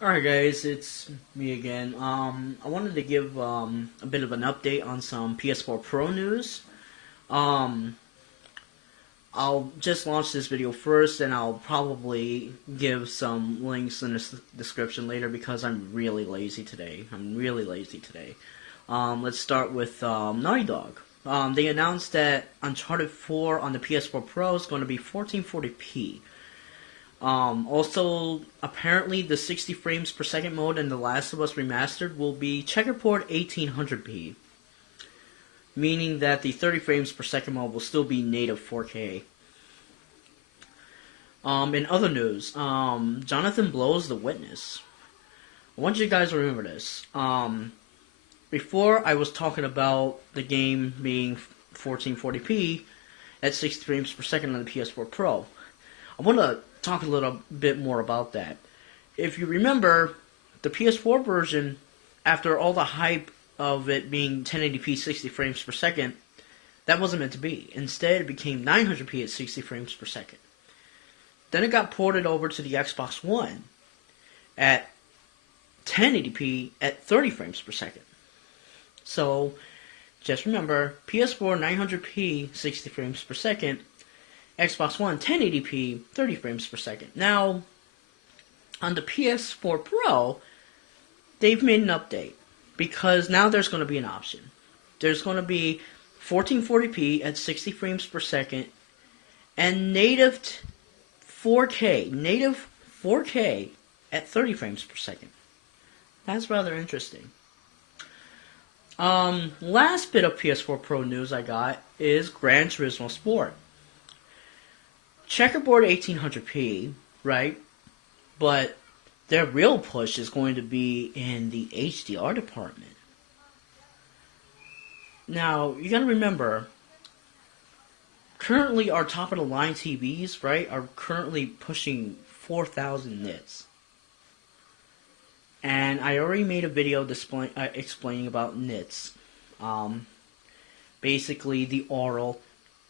Alright guys, it's me again. I wanted to give a bit of an update on some PS4 Pro news. Um, I'll just launch this video first and I'll probably give some links in the description later because I'm really lazy today. Let's start with Naughty Dog. They announced that Uncharted 4 on the PS4 Pro is going to be 1440p. Also, apparently the 60 frames per second mode in The Last of Us Remastered will be checkerboard 1800p, meaning that the 30 frames per second mode will still be native 4K. In other news, Jonathan Blow's The Witness. I want you guys to remember this. Before I was talking about the game being 1440p at 60 frames per second on the PS4 Pro. I want to talk a little bit more about that. If you remember, the PS4 version, after all the hype of it being 1080p 60 frames per second, that wasn't meant to be. Instead, it became 900p at 60 frames per second. Then it got ported over to the Xbox One at 1080p at 30 frames per second. So, just remember, PS4 900p 60 frames per second, Xbox One 1080p 30 frames per second. Now, on the PS4 Pro, they've made an update because now there's going to be an option. There's going to be 1440p at 60 frames per second and native 4K at 30 frames per second. That's rather interesting. Last bit of PS4 Pro news I got is Gran Turismo Sport. Checkerboard 1800p, right? But their real push is going to be in the HDR department. Now, you gotta remember, currently our top of the line TVs, right, are currently pushing 4,000 nits. And I already made a video explaining about nits. Basically, the aural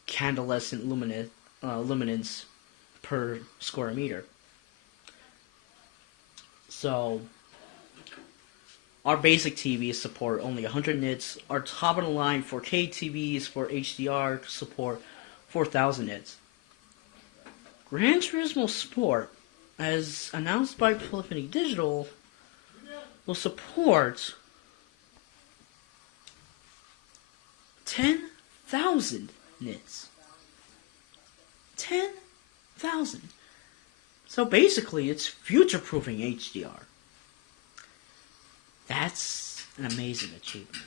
candlescent luminance per square meter. So, our basic TVs support only 100 nits. Our top of the line 4K TVs for HDR support 4,000 nits. Gran Turismo Sport, as announced by Polyphony Digital, will support 10,000 nits. 10,000. So basically, it's future-proofing HDR. That's an amazing achievement.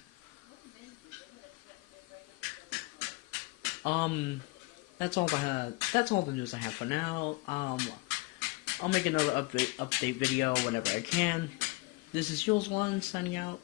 That's all the news I have for now. I'll make another update video whenever I can. This is Jules1 signing out.